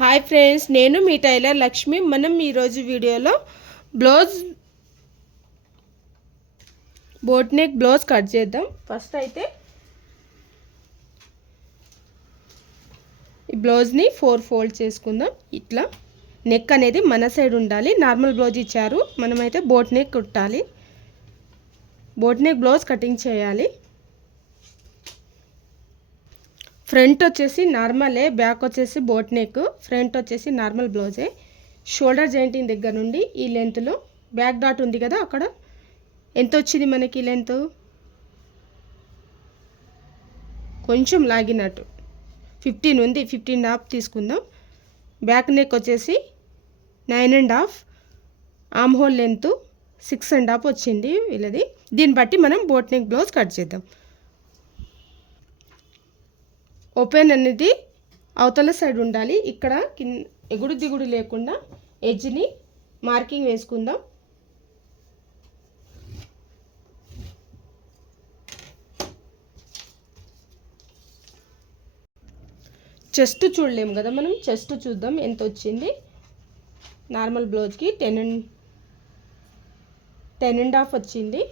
Hi friends, నేను మీ టైలర్ లక్ష్మి. మనం ఈరోజు వీడియోలో blouse boat neck blouse cut చేద్దాం. ఫస్ట్ అయితే ఈ బ్లౌజ్ని 4 ఫోల్డ్ చేసుకుందాం. ఇట్లా నెక్ అనేది మన సైడ్ ఉండాలి. నార్మల్ బ్లౌజ్ ఇచ్చారు, మనమైతే బోట్ నెక్ కుట్టాలి. బోట్ నెక్ బ్లౌజ్ కటింగ్ చేయాలి. ఫ్రంట్ వచ్చేసి నార్మలే, బ్యాక్ వచ్చేసి బోట్ నెక్. ఫ్రంట్ వచ్చేసి నార్మల్ బ్లౌజే. షోల్డర్ జాయింటింగ్ దగ్గర నుండి ఈ లెంత్లో బ్యాక్ డాట్ ఉంది కదా, అక్కడ ఎంత వచ్చింది మనకి లెంత్, కొంచెం లాగినట్టు 15 ఉంది. 15.5 తీసుకుందాం. బ్యాక్ నెక్ వచ్చేసి 9.5, ఆమ్ హోల్ లెంత్ 6.5 వచ్చింది వీళ్ళది. దీన్ని బట్టి మనం బోట్ నెక్ బ్లౌజ్ కట్ చేద్దాం. ఓపెన్ అనేది అవతల సైడ్ ఉండాలి. ఇక్కడ ఎగుడు దిగుడు లేకుండా ఎడ్జ్ని మార్కింగ్ వేసుకుందాం. చెస్ట్ చూడలేము కదా మనం, చెస్ట్ చూద్దాం ఎంత వచ్చింది. నార్మల్ బ్లౌజ్కి 10.5 వచ్చింది.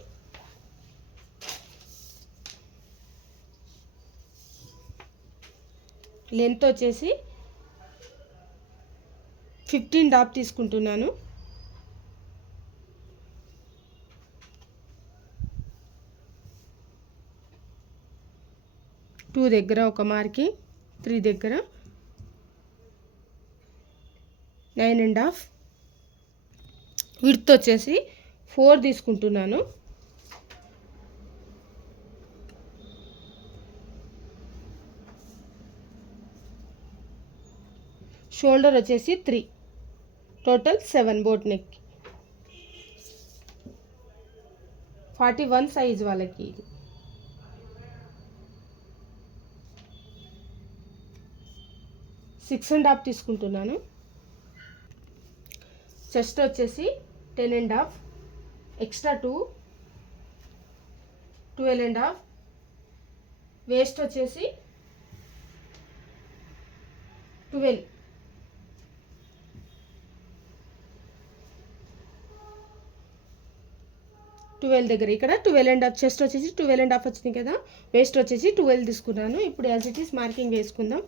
లెంత్ వచ్చేసి 15.5 తీసుకుంటున్నాను. టూ దగ్గర ఒక మార్కింగ్, 3 దగ్గర 9.5. విడ్త్ వచ్చేసి 4 తీసుకుంటున్నాను. షోల్డర్ వచ్చేసి 3, టోటల్ 7 బోట్ నెక్. 41 సైజ్ వాళ్ళకి. ఇది 6.5 తీసుకుంటున్నాను. చెస్ట్ వచ్చేసి 10.5, ఎక్స్ట్రా 2, 12.5. వేస్ట్ వచ్చేసి 12. దగ్గర ఇక్కడ 12.5. చెస్ట్ వచ్చేసి 12.5 వచ్చింది కదా, వేస్ట్ వచ్చేసి 12 తీసుకున్నాను. ఇప్పుడు యాజ్ ఇట్ ఈస్ మార్కింగ్ వేసుకుందాం.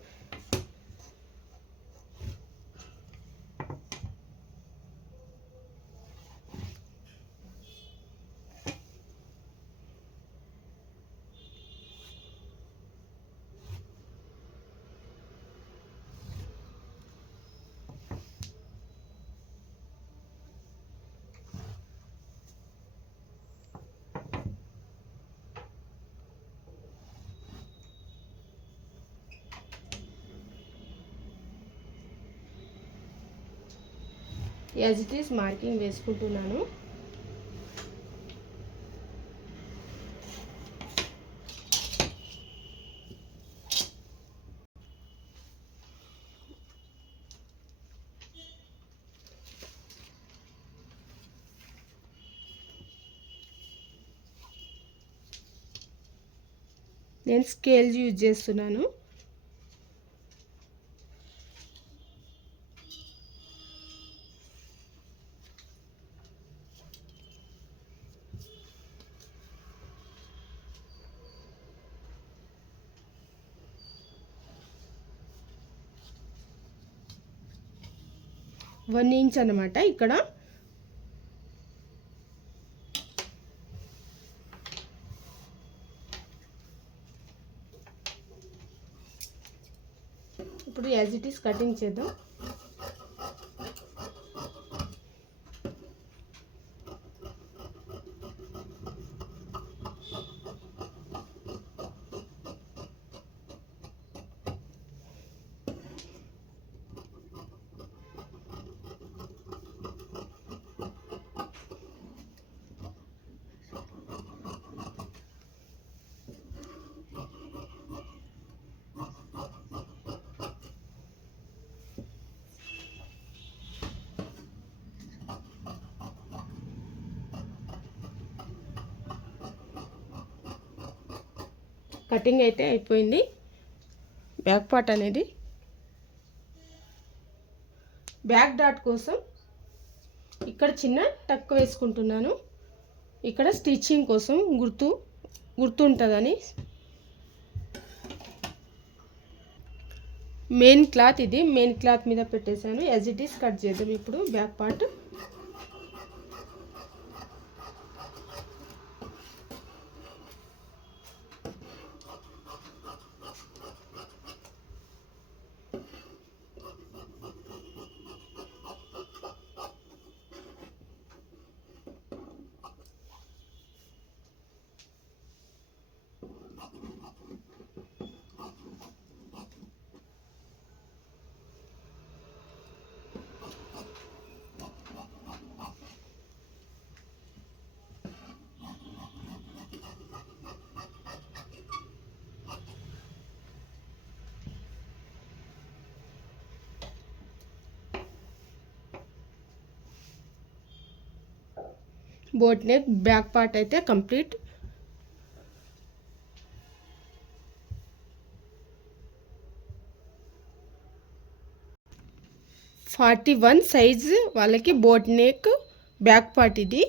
యాజ్ ఇట్ ఈస్ మార్కింగ్ వేసుకుంటున్నాను. నేను స్కేల్ యూజ్ చేస్తున్నాను. వన్ ఇంచ్ అన్నమాట ఇక్కడ. ఇప్పుడు యాజ్ ఇట్ ఈస్ కటింగ్ చేద్దాం. కటింగ్ అయితే అయిపోయింది. బ్యాక్ పార్ట్ అనేది బ్యాక్ డాట్ కోసం ఇక్కడ చిన్న టక్ వేసుకుంటున్నాను. ఇక్కడ స్టిచ్చింగ్ కోసం గుర్తుంటుందని. మెయిన్ క్లాత్ ఇది, మెయిన్ క్లాత్ మీద పెట్టేశాను. యాజ్ ఇట్ ఈస్ కట్ చేద్దాం ఇప్పుడు back part. Boat neck back part అయితే కంప్లీట్. ఫార్టీ 41 సైజ్ వాళ్ళకి బోట్ నెక్ బ్యాక్ పార్ట్ ఇది.